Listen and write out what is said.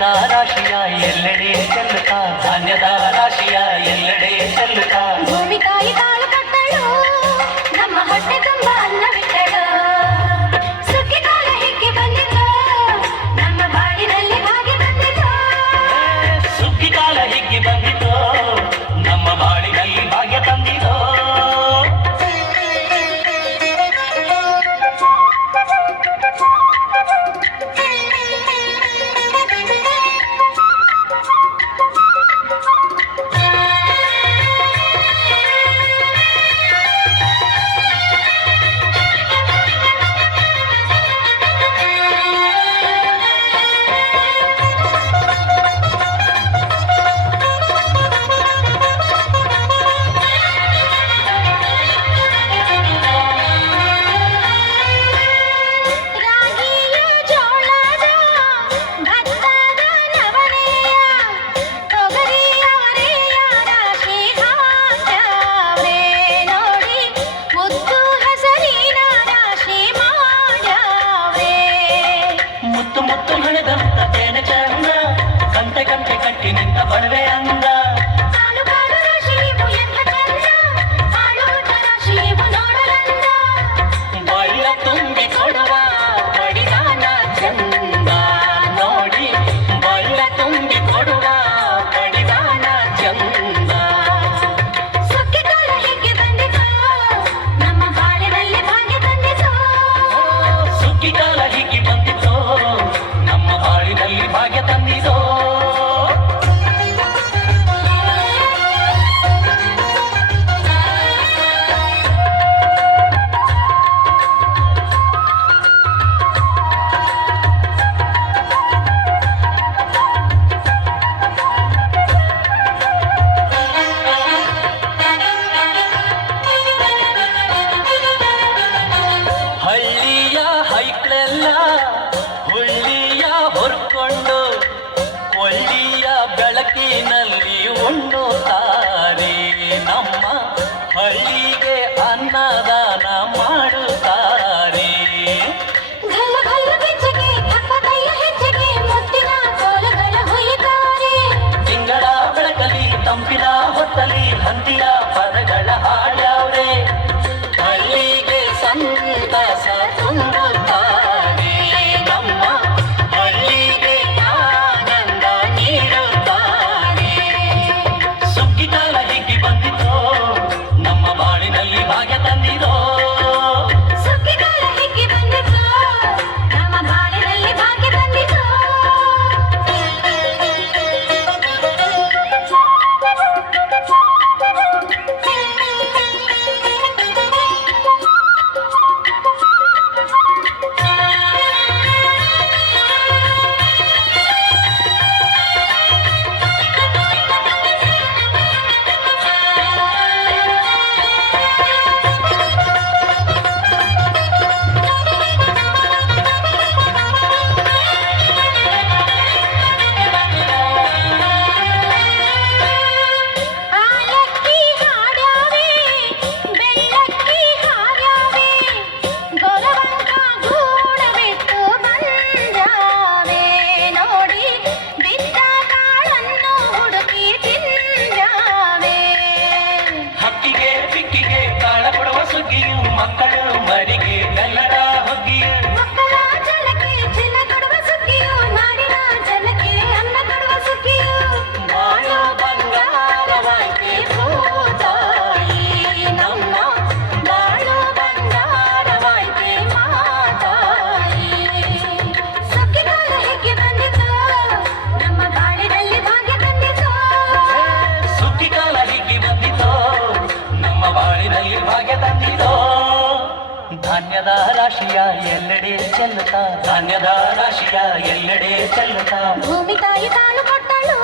ಧಾನ್ಯದ ರಾಶಿಯ ಎಲ್ಲೆಡೆ ಚೆಲ್ಲುತ್ತಾ ಧಾನ್ಯದ ರಾಶಿಯ ಎಲ್ಲೆಡೆ ಚೆಲ್ಲುತ್ತಾ ಭೂಮಿ ತಾಯಿ ನಲ್ಲಿ ಒಣ್ಣು ತಾ keep you. ರಾಶಿಯ ಎಲ್ಲೆಡೆ ಚೆಲ್ಲುತ್ತಾ ಧಾನ್ಯದ ರಾಶಿಯ ಎಲ್ಲೆಡೆ ಚೆಲ್ಲುತ್ತಾ ಭೂಮಿ ತಾಯಿ ತಾನು ಕೊಟ್ಟಳು